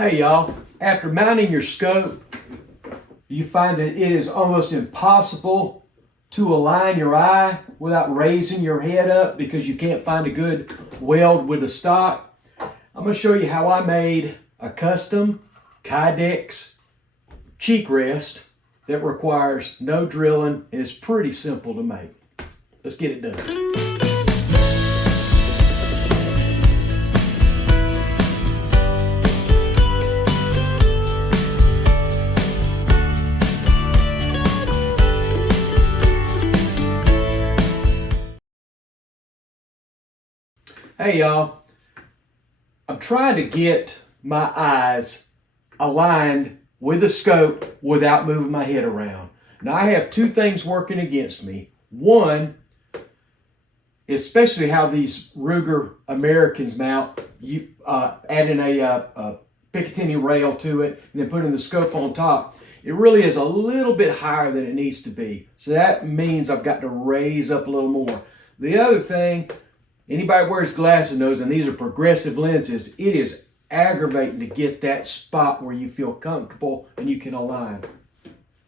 Hey y'all, after mounting your scope, you find that it is almost impossible to align your eye without raising your head up because you can't find a good weld with the stock. I'm going to show you how I made a custom Kydex cheek rest that requires no drilling and is pretty simple to make. Let's get it done. Hey y'all, I'm trying to get my eyes aligned with the scope without moving my head around. Now I have two things working against me. One, especially how these Ruger Americans mount, you adding a Picatinny rail to it and then putting the scope on top. It really is a little bit higher than it needs to be. So that means I've got to raise up a little more. The other thing, anybody wears glasses knows, and these are progressive lenses, it is aggravating to get that spot where you feel comfortable and you can align.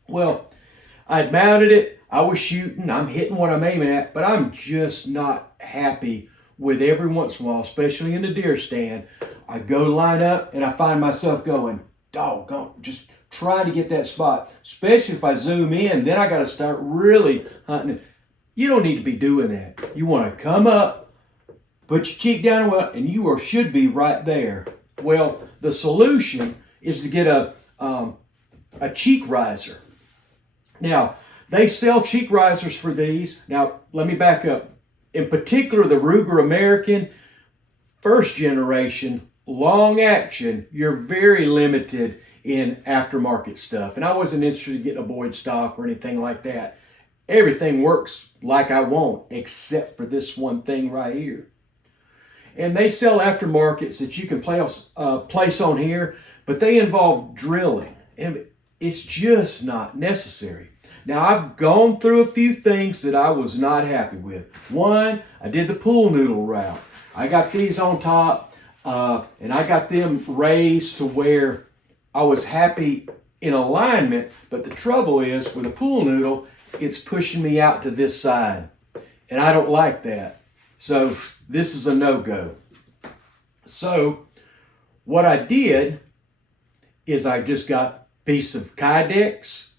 Well, I'd mounted it, I was shooting, I'm hitting what I'm aiming at, but I'm just not happy with every once in a while, especially in the deer stand. I go line up and I find myself going, doggone, just trying to get that spot. Especially if I zoom in, then I got to start really hunting it. You don't need to be doing that. You want to come up, put your cheek down, and you should be right there. Well, the solution is to get a cheek riser. Now, they sell cheek risers for these. Now, let me back up. In particular, the Ruger American, first generation, long action, you're very limited in aftermarket stuff. And I wasn't interested in getting a Boyd stock or anything like that. Everything works like I want, except for this one thing right here. And they sell aftermarkets that you can place on here, but they involve drilling, and it's just not necessary. Now, I've gone through a few things that I was not happy with. One, I did the pool noodle route. I got these on top, and I got them raised to where I was happy in alignment, but the trouble is, with a pool noodle, it's pushing me out to this side, and I don't like that. So this is a no-go. So what I did is I just got a piece of Kydex,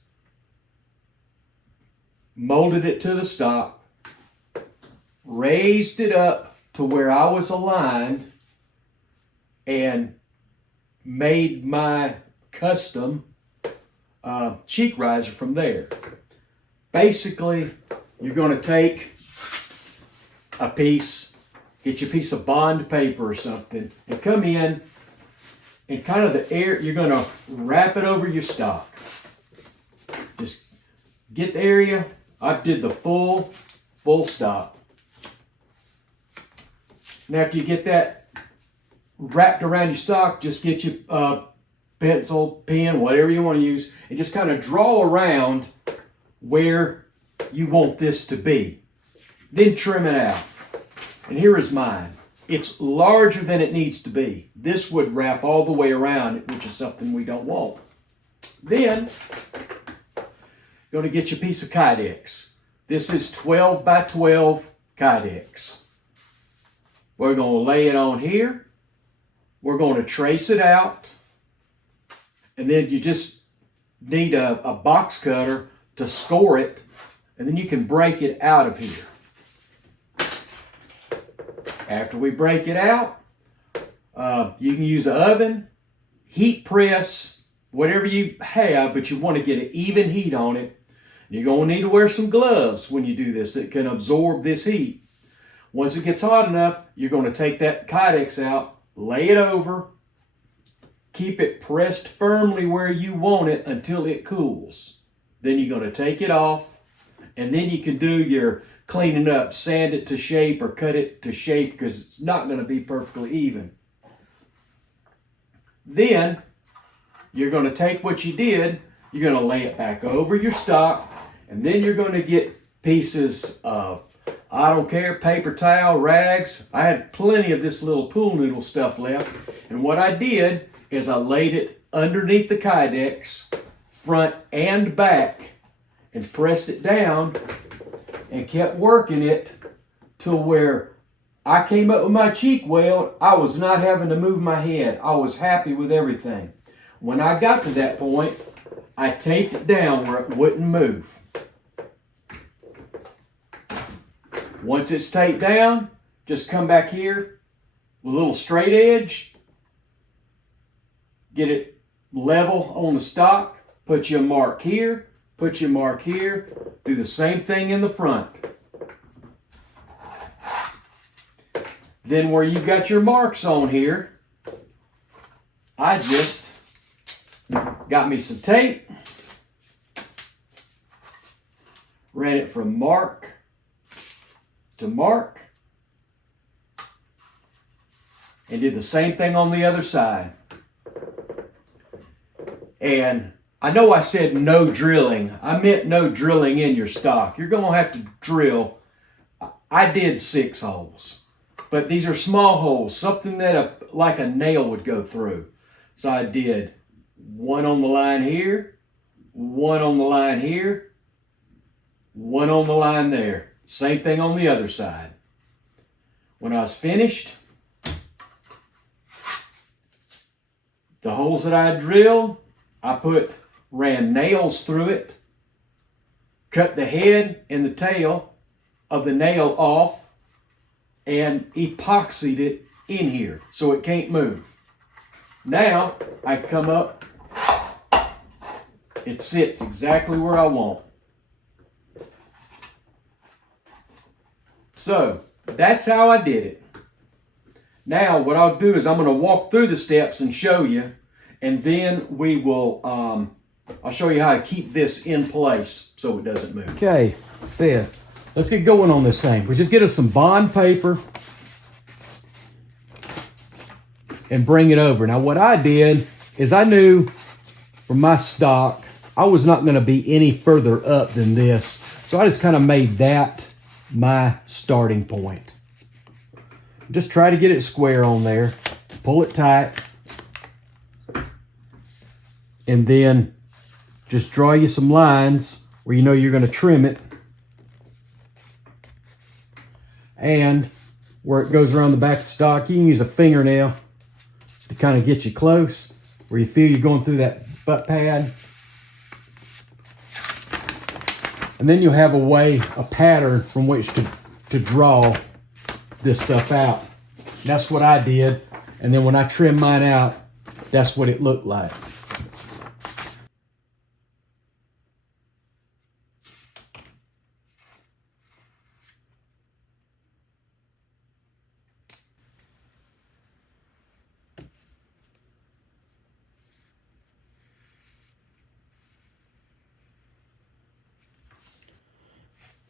molded it to the stock, raised it up to where I was aligned, and made my custom cheek riser from there. Basically, you're going to take a piece, get your piece of bond paper or something, and come in and kind of the air, you're going to wrap it over your stock. Just get the area. I did the full stop. And after you get that wrapped around your stock, just get your pencil, pen, whatever you want to use, and just kind of draw around where you want this to be. Then trim it out. And here is mine. It's larger than it needs to be. This would wrap all the way around it, which is something we don't want. Then, you're going to get your piece of Kydex. This is 12 by 12 Kydex. We're going to lay it on here. We're going to trace it out. And then you just need a box cutter to score it. And then you can break it out of here. After we break it out, you can use an oven, heat press, whatever you have, but you want to get an even heat on it. You're going to need to wear some gloves when you do this that can absorb this heat. Once it gets hot enough, you're going to take that Kydex out, lay it over, keep it pressed firmly where you want it until it cools. Then you're going to take it off, and then you can do your cleaning up, sand it to shape or cut it to shape because it's not going to be perfectly even. Then you're going to take what you did, you're going to lay it back over your stock, and then you're going to get pieces of, I don't care, paper towel, rags. I had plenty of this little pool noodle stuff left, and what I did is I laid it underneath the Kydex, front and back, and pressed it down and kept working it to where I came up with my cheek weld. I was not having to move my head. I was happy with everything. When I got to that point, I taped it down where it wouldn't move. Once it's taped down, just come back here with a little straight edge, get it level on the stock, put you a mark here, put your mark here, do the same thing in the front. Then where you've got your marks on here, I just got me some tape, ran it from mark to mark, and did the same thing on the other side. And I know I said no drilling. I meant no drilling in your stock. You're going to have to drill. I did 6 holes, but these are small holes, something that like a nail would go through. So I did 1 on the line here, 1 on the line here, 1 on the line there. Same thing on the other side. When I was finished, the holes that I drilled, I ran nails through it, cut the head and the tail of the nail off, and epoxied it in here so it can't move. Now I come up, it sits exactly where I want. So that's how I did it. Now what I'll do is I'm going to walk through the steps and show you, and then we will, I'll show you how to keep this in place so it doesn't move. Okay, so let's get going on this thing. We just get us some bond paper and bring it over. Now what I did is I knew from my stock I was not going to be any further up than this. So I just kind of made that my starting point. Just try to get it square on there. Pull it tight. And then just draw you some lines where you know you're going to trim it. And where it goes around the back of the stock, you can use a fingernail to kind of get you close where you feel you're going through that butt pad. And then you'll have a pattern from which to draw this stuff out. That's what I did. And then when I trimmed mine out, that's what it looked like.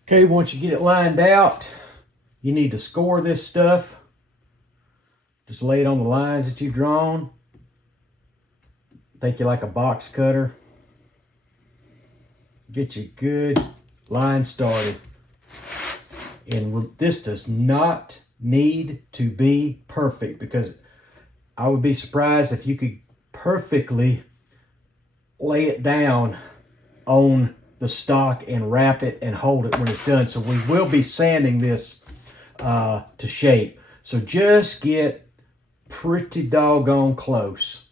Okay, once you get it lined out, you need to score this stuff. Just lay it on the lines that you've drawn. Think you like a box cutter. Get your good line started. And this does not need to be perfect, because I would be surprised if you could perfectly lay it down on the stock and wrap it and hold it when it's done. So we will be sanding this to shape. So just get pretty doggone close.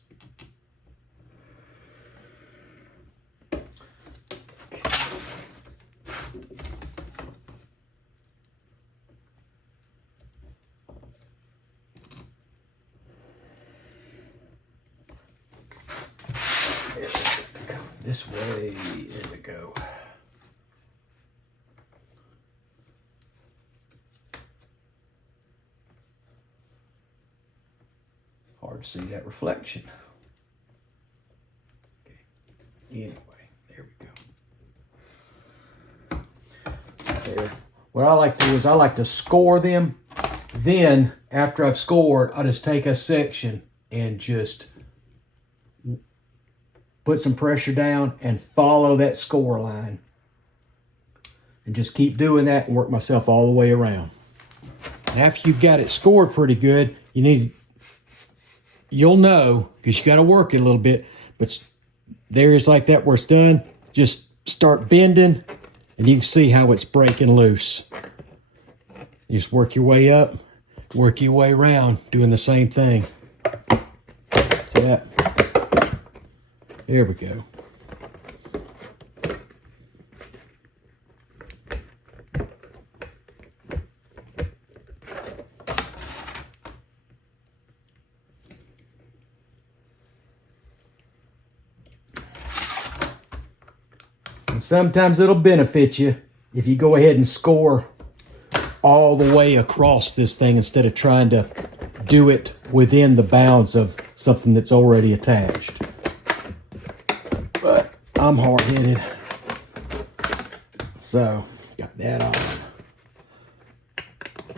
This way, there we go. Hard to see that reflection. Okay. Anyway, there we go. There. What I like to do is I like to score them. Then, after I've scored, I just take a section and just put some pressure down and follow that score line. And just keep doing that and work myself all the way around. After you've got it scored pretty good, you need you'll know because you got to work it a little bit. But there is like that where it's done. Just start bending and you can see how it's breaking loose. You just work your way up, work your way around, doing the same thing. So that, there we go. And sometimes it'll benefit you if you go ahead and score all the way across this thing instead of trying to do it within the bounds of something that's already attached. But I'm hard-headed. So, got that on.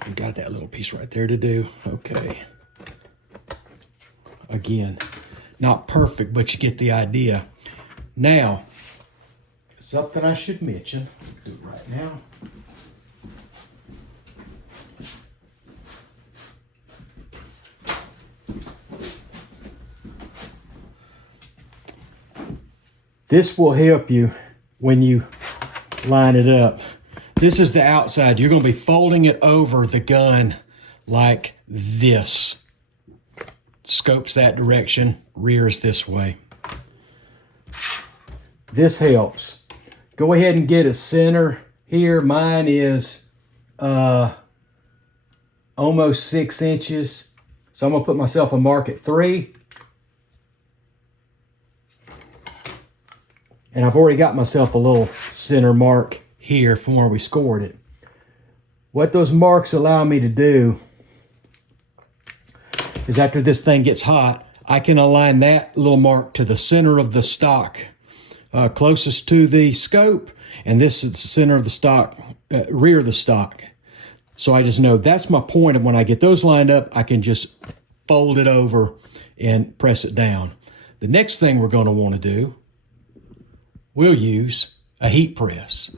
We got that little piece right there to do. Okay. Again, not perfect, but you get the idea. Now, something I should mention, do it right now. This will help you when you line it up. This is the outside. You're going to be folding it over the gun like this. Scope's that direction, rear is this way. This helps. Go ahead and get a center here. Mine is almost 6 inches. So I'm going to put myself a mark at 3. And I've already got myself a little center mark here from where we scored it. What those marks allow me to do is after this thing gets hot, I can align that little mark to the center of the stock, closest to the scope. And this is the center of the stock, rear of the stock. So I just know that's my point. And when I get those lined up, I can just fold it over and press it down. The next thing we're going to want to do, we'll use a heat press.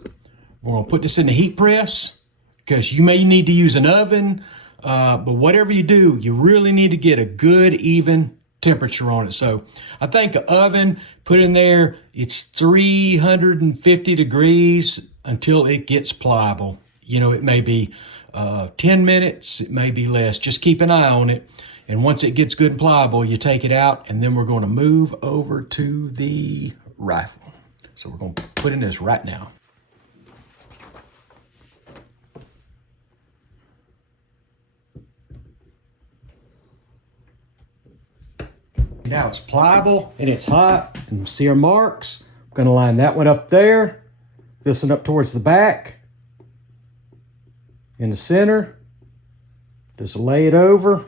We're going to put this in the heat press because you may need to use an oven, but whatever you do, you really need to get a good, even temperature on it. So I think an oven, put in there, it's 350 degrees until it gets pliable. You know, it may be 10 minutes, it may be less. Just keep an eye on it. And once it gets good and pliable, you take it out, and then we're going to move over to the rifle. So we're going to put in this right now. Now it's pliable and it's hot, and see our marks. I'm going to line that one up there, this one up towards the back, in the center. Just lay it over,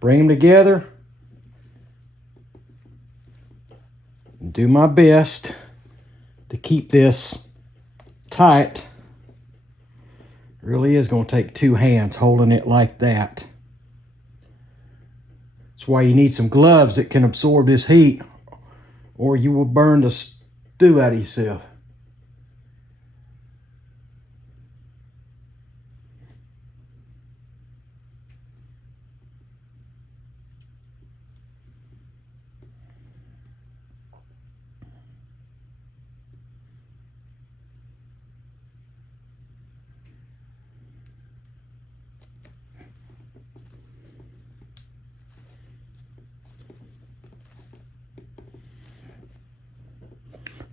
bring them together. Do my best to keep this tight. It really is going to take 2 hands holding it like that. That's why you need some gloves that can absorb this heat, or you will burn the stew out of yourself.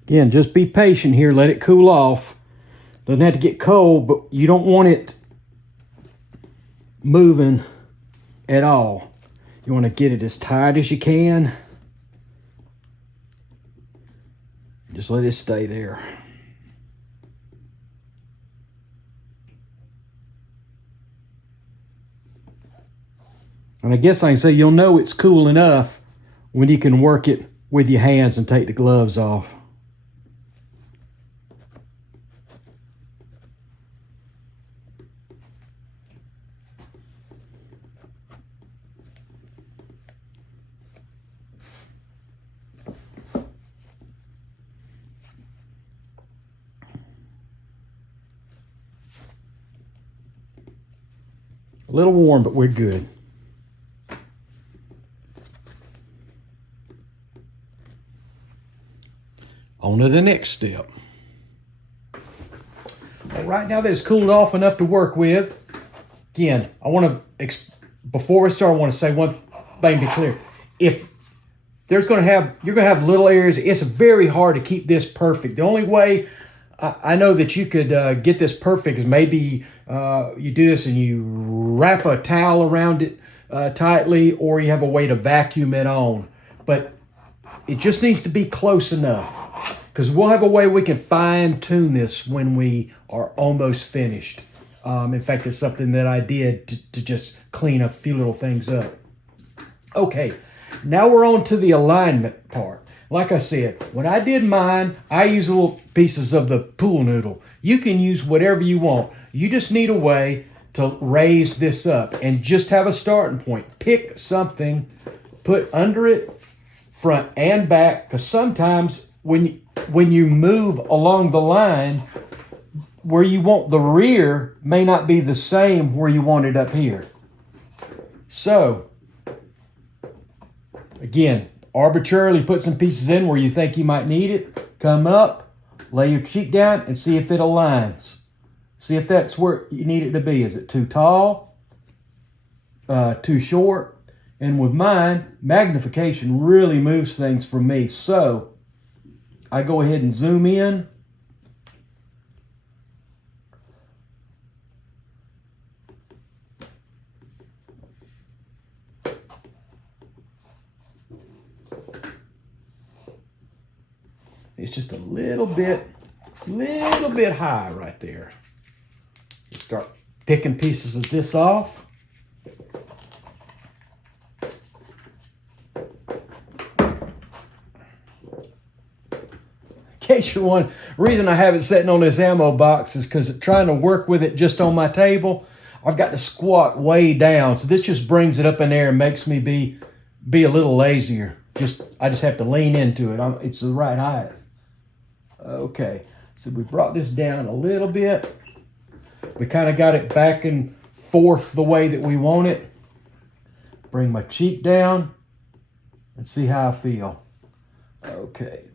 Again, just be patient here. Let it cool off. Doesn't have to get cold, but you don't want it moving at all. You want to get it as tight as you can. Just let it stay there. And I guess I can say you'll know it's cool enough when you can work it with your hands and take the gloves off. A little warm, but we're good. On to the next step. Well, right now that it's cooled off enough to work with, again, I want to, before we start, I want to say one thing to be clear. If you're going to have little areas, it's very hard to keep this perfect. The only way I know that you could get this perfect is maybe you do this and you wrap a towel around it tightly, or you have a way to vacuum it on. But it just needs to be close enough, because we'll have a way we can fine tune this when we are almost finished. In fact, it's something that I did to just clean a few little things up. Okay, now we're on to the alignment part. Like I said, when I did mine, I used little pieces of the pool noodle. You can use whatever you want. You just need a way to raise this up and just have a starting point. Pick something, put under it, front and back, because sometimes when you move along the line, where you want the rear may not be the same where you want it up here. So, again, arbitrarily put some pieces in where you think you might need it. Come up, lay your cheek down, and see if it aligns. See if that's where you need it to be. Is it too tall? Too short? And with mine, magnification really moves things for me. So, I go ahead and zoom in. It's just a little bit high right there. Start picking pieces of this off. In case you're wondering, the reason I have it sitting on this ammo box is because trying to work with it just on my table, I've got to squat way down. So this just brings it up in there and makes me be a little lazier. I just have to lean into it. It's the right height. Okay, so we brought this down a little bit. We kind of got it back and forth the way that we want it. Bring my cheek down and see how I feel. Okay.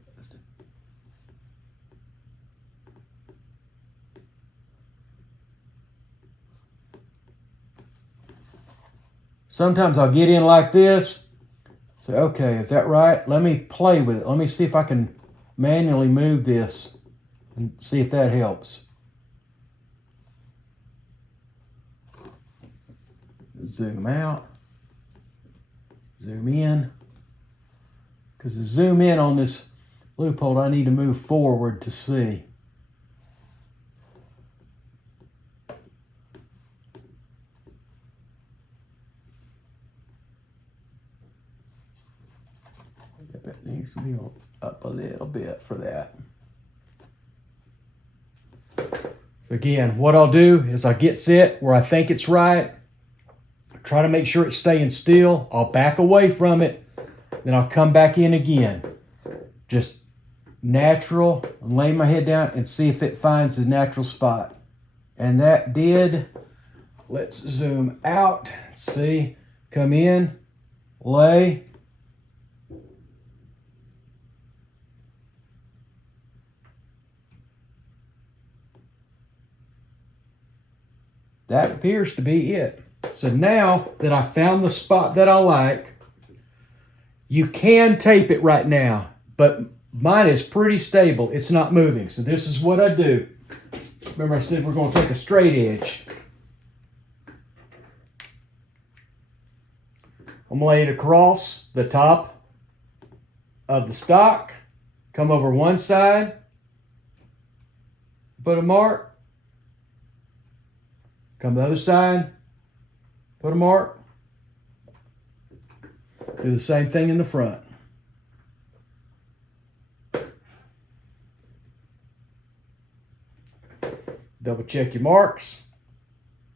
Sometimes I'll get in like this. Say, okay, is that right? Let me play with it. Let me see if I can manually move this and see if that helps. Zoom out, zoom in. Because to zoom in on this loophole, I need to move forward to see. That needs to be up a little bit for that. So again, what I'll do is I'll get set where I think it's right. Try to make sure it's staying still. I'll back away from it. Then I'll come back in again. Just natural. Lay my head down and see if it finds the natural spot. And that did. Let's zoom out. See. Come in. Lay. That appears to be it. So now that I found the spot that I like, you can tape it right now, but mine is pretty stable. It's not moving. So this is what I do. Remember I said we're going to take a straight edge. I'm going to lay it across the top of the stock, come over one side, put a mark, come to the other side, put a mark. Do the same thing in the front. Double check your marks.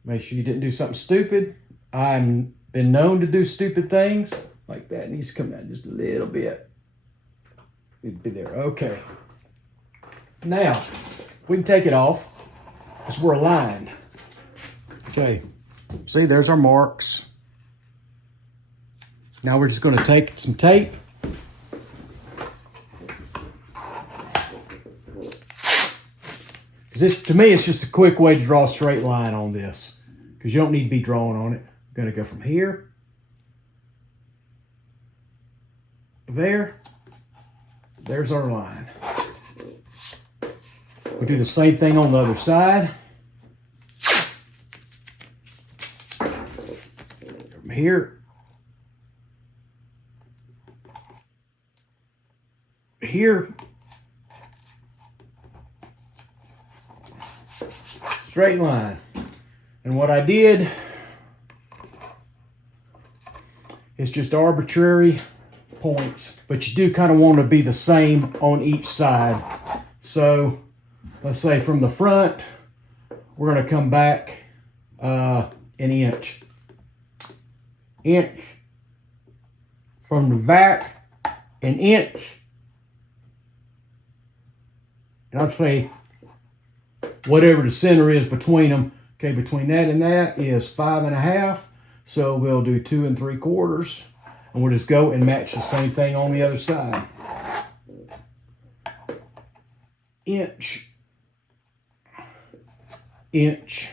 Make sure you didn't do something stupid. I've been known to do stupid things. Like that needs to come out just a little bit. It'd be there. Okay. Now, we can take it off because we're aligned. Okay. See, there's our marks. Now we're just going to take some tape. Because to me, it's just a quick way to draw a straight line on this. Because you don't need to be drawing on it. I'm going to go from here, there, there's our line. We do the same thing on the other side. From here, here, straight line. And what I did is just arbitrary points, but you do kind of want to be the same on each side. So let's say from the front, we're going to come back an inch. Inch. From the back, an inch. And I'd say whatever the center is between them. Okay, between that and that is 5.5. So we'll do 2 3/4. And we'll just go and match the same thing on the other side. Inch. Inch.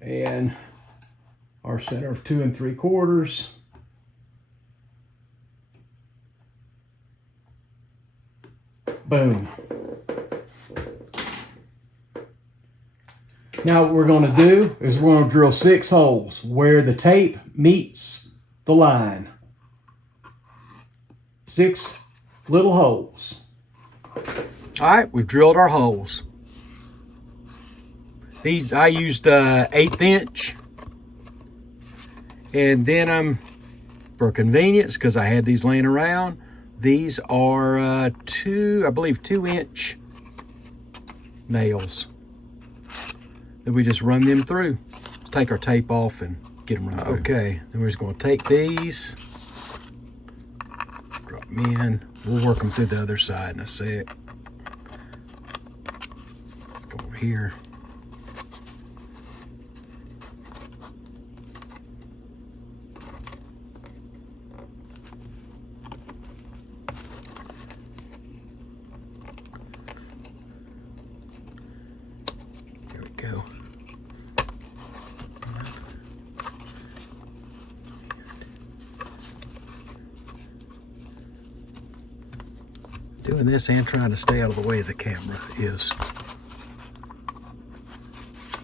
And our center of 2 3/4. Boom. Now what we're going to do is we're going to drill 6 holes where the tape meets the line. 6 little holes. All right, we've drilled our holes. These I used 1/8 inch, and then for convenience, because I had these laying around, these are I believe 2-inch nails. Then we just run them through. Let's take our tape off and get them run through. Okay, then we're just going to take these, drop them in. We'll work them through the other side in a sec. Go over here. There we go. Doing this and trying to stay out of the way of the camera is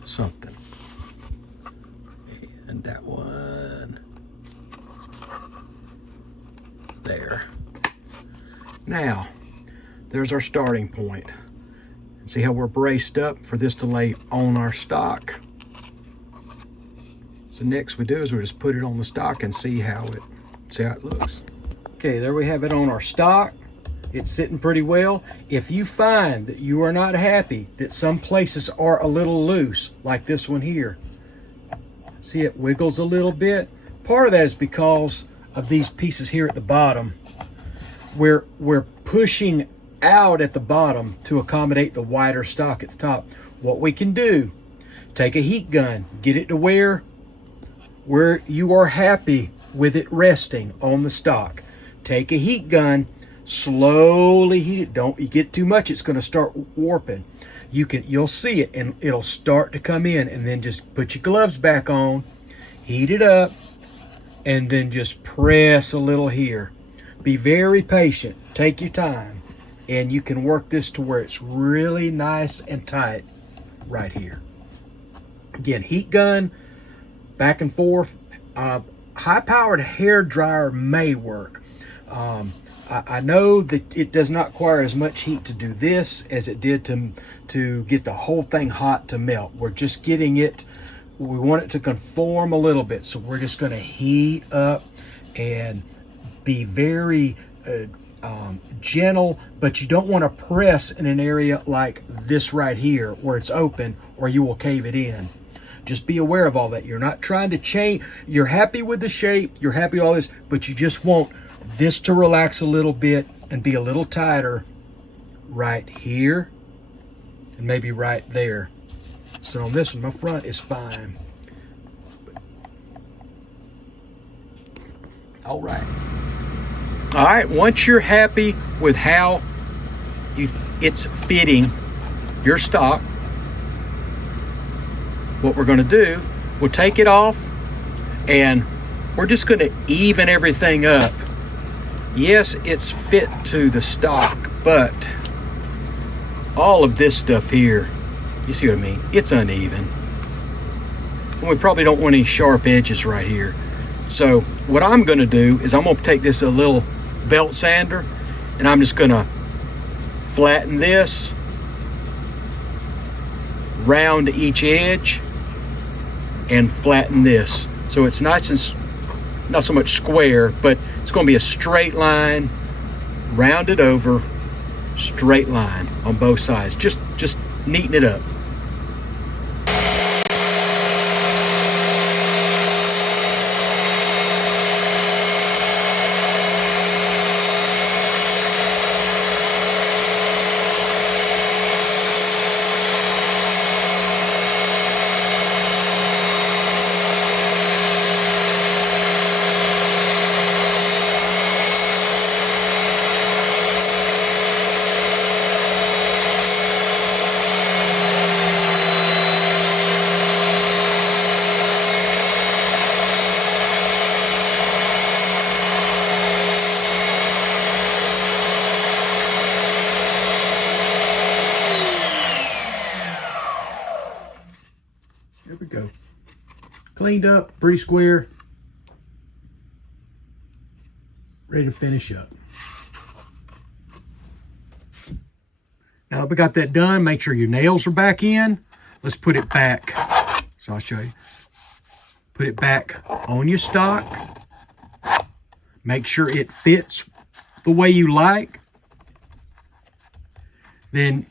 something. And that one there. Now, there's our starting point. And see how we're braced up for this to lay on our stock. So next we do is we just put it on the stock and see how it looks. Okay, there we have it on our stock. It's sitting pretty well. If you find that you are not happy, that some places are a little loose, like this one here, see it wiggles a little bit. Part of that is because of these pieces here at the bottom. We're pushing out at the bottom to accommodate the wider stock at the top. What we can do, take a heat gun, get it to where you are happy with it resting on the stock. Take a heat gun, slowly heat it. Don't you get too much, it's going to start warping. You'll see it and it'll start to come in, and then just put your gloves back on, heat it up, and then just press a little here. Be very patient, take your time, and you can work this to where it's really nice and tight right here. Again, heat gun, back and forth. High-powered hair dryer may work. I know that it does not require as much heat to do this as it did to get the whole thing hot to melt. We're just getting it, we want it to conform a little bit. So we're just going to heat up and be very gentle, but you don't want to press in an area like this right here where it's open, or you will cave it in. Just be aware of all that. You're not trying to change. You're happy with the shape, you're happy with all this, but you just want this to relax a little bit and be a little tighter right here and maybe right there. So on this one, my front is fine. All right. All right, once you're happy with how it's fitting your stock, what we're going to do, we'll take it off and we're just going to even everything up. Yes, it's fit to the stock, but all of this stuff here, you see what I mean? It's uneven. And we probably don't want any sharp edges right here. So what I'm going to do is I'm going to take this a little belt sander and I'm just going to flatten this, round each edge, and flatten this. So it's nice and not so much square, but it's going to be a straight line, rounded over, straight line on both sides. Just neaten it up. There we go. Cleaned up, pretty square. Ready to finish up. Now that we got that done, make sure your nails are back in. Let's put it back. So I'll show you. Put it back on your stock. Make sure it fits the way you like. Then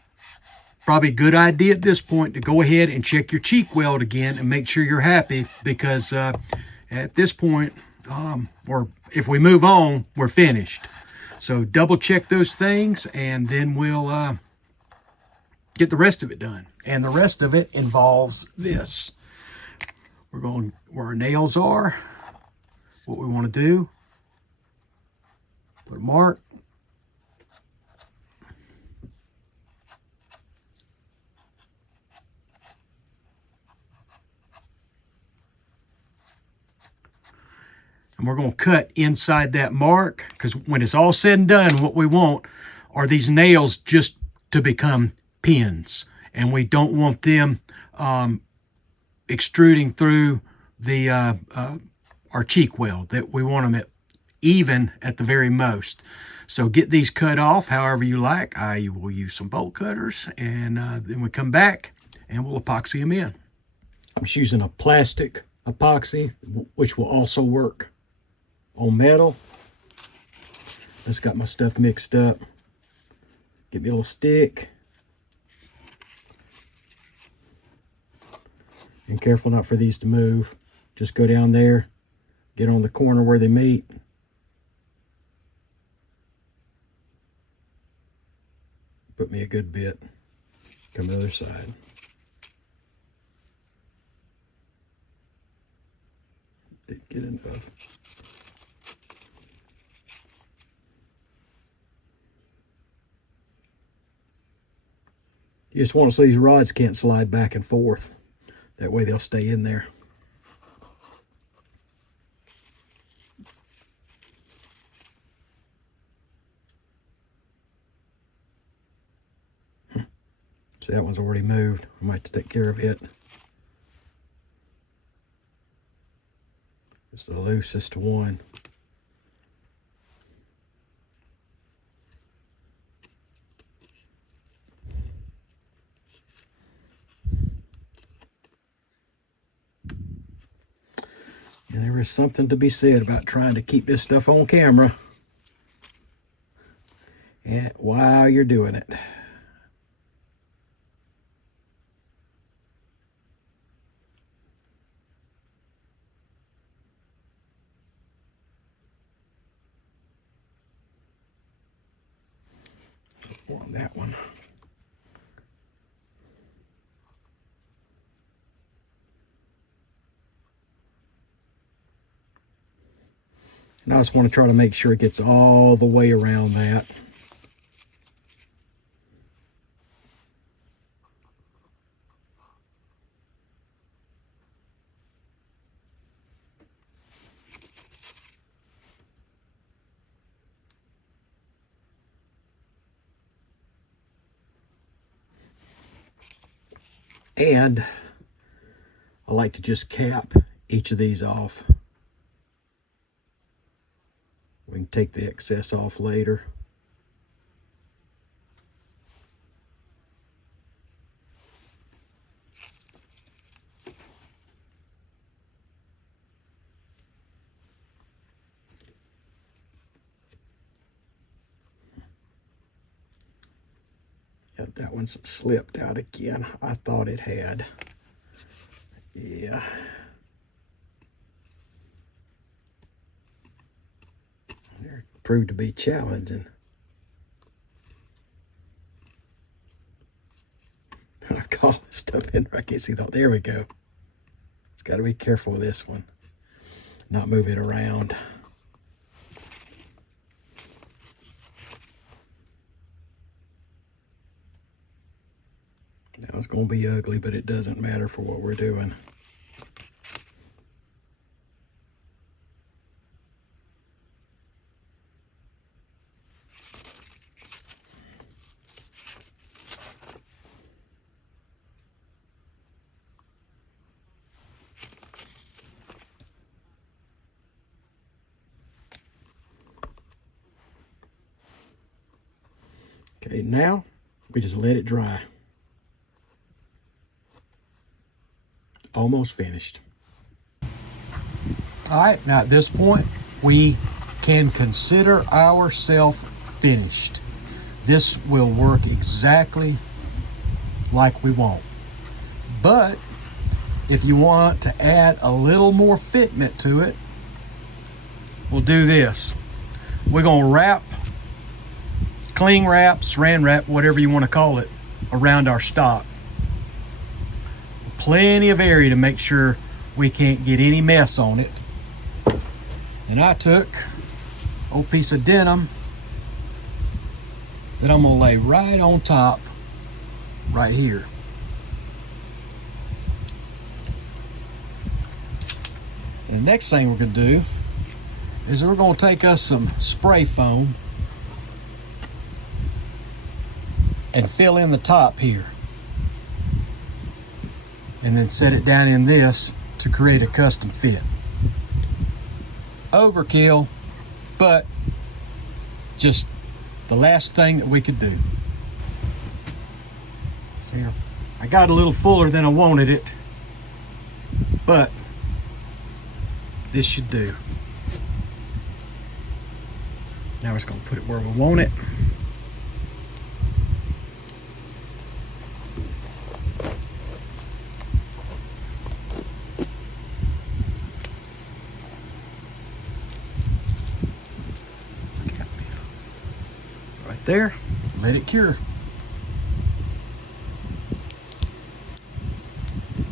probably a good idea at this point to go ahead and check your cheek weld again and make sure you're happy, because at this point, or if we move on, we're finished. So double check those things and then we'll get the rest of it done. And the rest of it involves this. We're going where our nails are, what we want to do, put a mark. And we're going to cut inside that mark, because when it's all said and done, what we want are these nails just to become pins. And we don't want them extruding through the our cheek weld. That we want them at even at the very most. So get these cut off however you like. I will use some bolt cutters, and then we come back and we'll epoxy them in. I'm just using a plastic epoxy, which will also work on metal. Just got my stuff mixed up. Get me a little stick. And careful not for these to move. Just go down there, get on the corner where they meet. Put me a good bit. Come to the other side. Didn't get enough. You just want to see these rods can't slide back and forth. That way they'll stay in there. See, that one's already moved. I might have to take care of it. It's the loosest one. And there is something to be said about trying to keep this stuff on camera and while you're doing it. On that one. And I just want to try to make sure it gets all the way around that. And I like to just cap each of these off. We can take the excess off later. Yep, that one's slipped out again. I thought it had. Yeah. It proved to be challenging. I've got all this stuff in there. I can't see that. There we go. It's got to be careful with this one. Not move it around. Now it's going to be ugly, but it doesn't matter for what we're doing. Okay, now we just let it dry. Almost finished. All right, now at this point, we can consider ourselves finished. This will work exactly like we want. But if you want to add a little more fitment to it, we'll do this. We're gonna wrap, cling wrap, saran wrap, whatever you want to call it, around our stock. Plenty of area to make sure we can't get any mess on it. And I took an old piece of denim that I'm gonna lay right on top, right here. And the next thing we're gonna do is we're gonna take us some spray foam and fill in the top here. And then set it down in this to create a custom fit. Overkill, but just the last thing that we could do. So here, I got a little fuller than I wanted it, but this should do. Now we're just gonna put it where we want it. There, let it cure.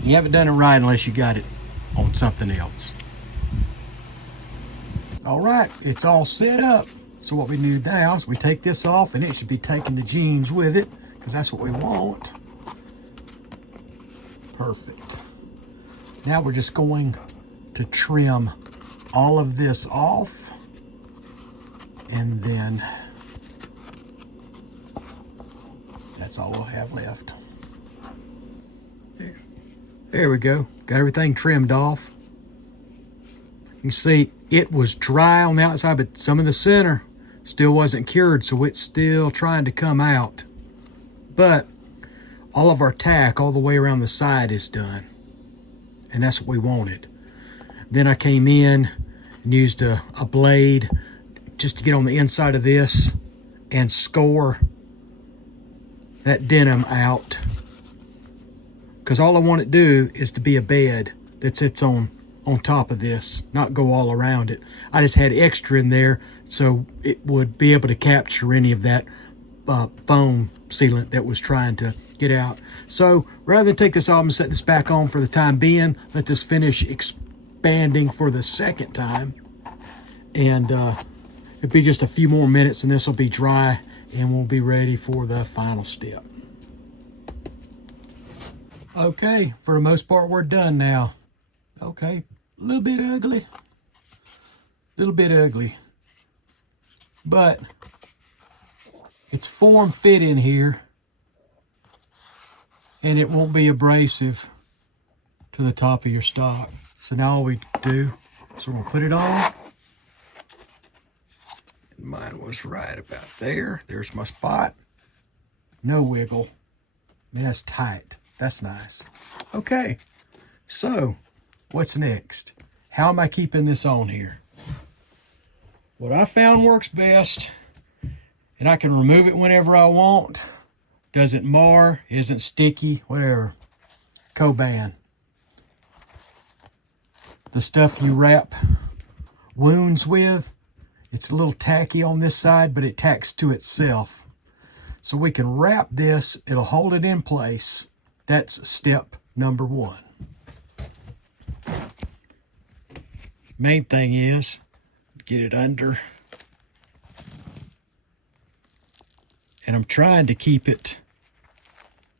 You haven't done it right unless you got it on something else. All right, it's all set up. So what we do now is we take this off, and it should be taking the jeans with it, because that's what we want. Perfect. Now we're just going to trim all of this off, and then that's all we'll have left. There we go. Got everything trimmed off. You see, it was dry on the outside, but some of the center still wasn't cured, so it's still trying to come out. But all of our tack all the way around the side is done, and that's what we wanted. Then I came in and used a blade just to get on the inside of this and score that denim out, because all I want it to do is to be a bed that sits on top of this, not go all around it. I just had extra in there so it would be able to capture any of that foam sealant that was trying to get out. So rather than take this off and set this back on for the time being, let this finish expanding for the second time, and it'll be just a few more minutes and this will be dry and we'll be ready for the final step. Okay, for the most part we're done now. Okay, a little bit ugly, but it's form fit in here, and it won't be abrasive to the top of your stock. So now all we do is we're gonna put it on. Mine was right about there. There's my spot. No wiggle. Man, that's tight. That's nice. Okay, so what's next? How am I keeping this on here? What I found works best, and I can remove it whenever I want. Doesn't mar, isn't sticky, whatever. Coban. The stuff you wrap wounds with, it's a little tacky on this side, but it tacks to itself. So we can wrap this, it'll hold it in place. That's step number one. Main thing is, get it under. And I'm trying to keep it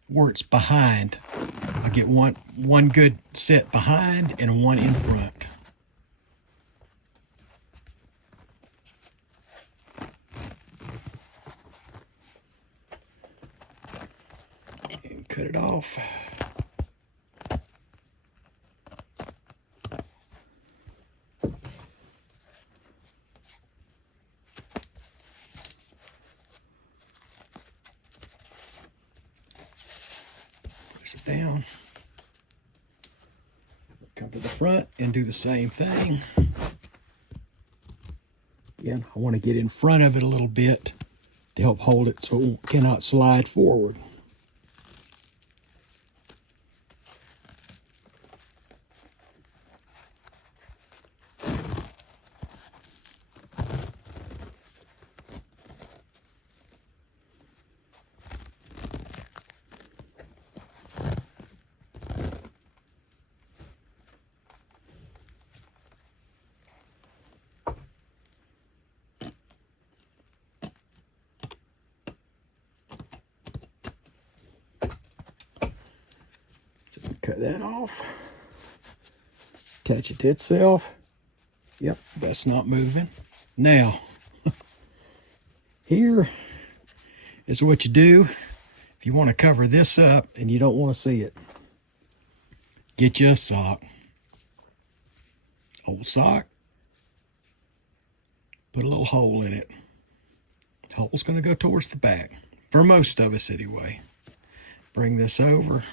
where it's behind. I get one good set behind and one in front. And cut it off. Press it down. Come to the front and do the same thing. Again, I want to get in front of it a little bit to help hold it so it cannot slide forward. So cut that off. Attach it to itself. Yep, that's not moving. Now, here is what you do if you want to cover this up and you don't want to see it. Get you a sock. Old sock. Put a little hole in it. The hole's going to go towards the back. For most of us anyway. Bring this over.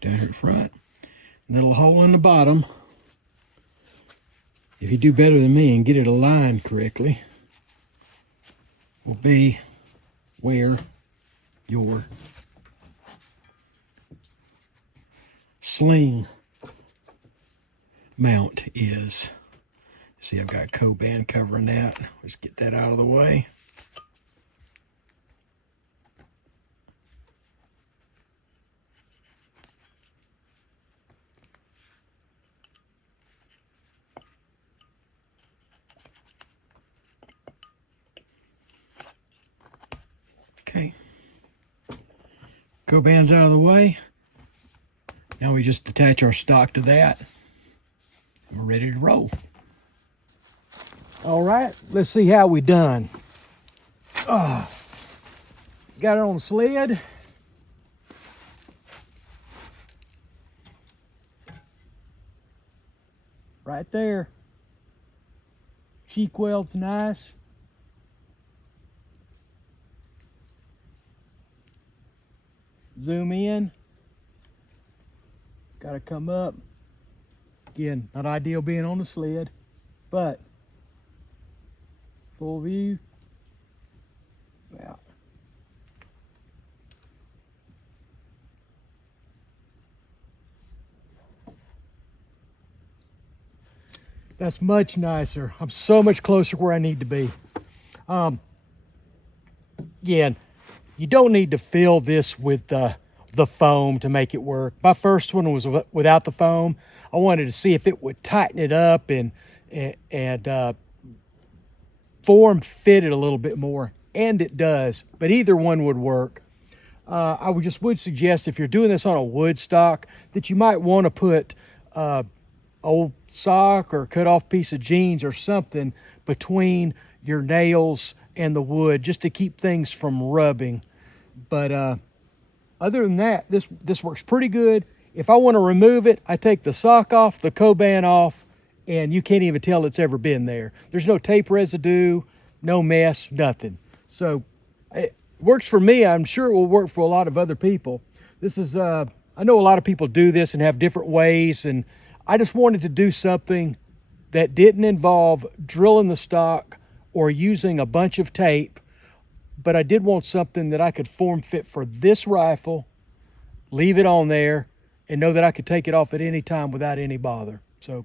Down here in front, and that little hole in the bottom, if you do better than me and get it aligned correctly, will be where your sling mount is. See, I've got Coban covering that. Let's get that out of the way. Okay, Coban's out of the way. Now we just attach our stock to that. And we're ready to roll. All right, let's see how we done. Got it on the sled. Right there. Cheek weld's nice. Zoom in. Gotta come up. Again, not ideal being on the sled, but full view. Out. That's much nicer. I'm so much closer where I need to be. Again, you don't need to fill this with the foam to make it work. My first one was without the foam. I wanted to see if it would tighten it up and form fit it a little bit more, and it does, but either one would work. I would suggest, if you're doing this on a wood stock, that you might want to put old sock or cut off piece of jeans or something between your nails and the wood, just to keep things from rubbing. But other than that, this works pretty good. If I want to remove it, I take the sock off, the Coban off, and you can't even tell it's ever been there. There's no tape residue, no mess, nothing. So it works for me. I'm sure it will work for a lot of other people. This is, I know a lot of people do this and have different ways, and I just wanted to do something that didn't involve drilling the stock or using a bunch of tape, but I did want something that I could form fit for this rifle, leave it on there, and know that I could take it off at any time without any bother. So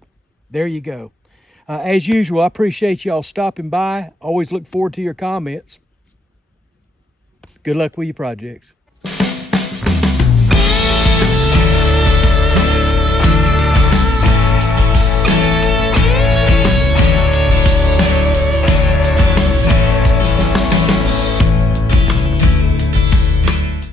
there you go. As usual, I appreciate y'all stopping by. Always look forward to your comments. Good luck with your projects.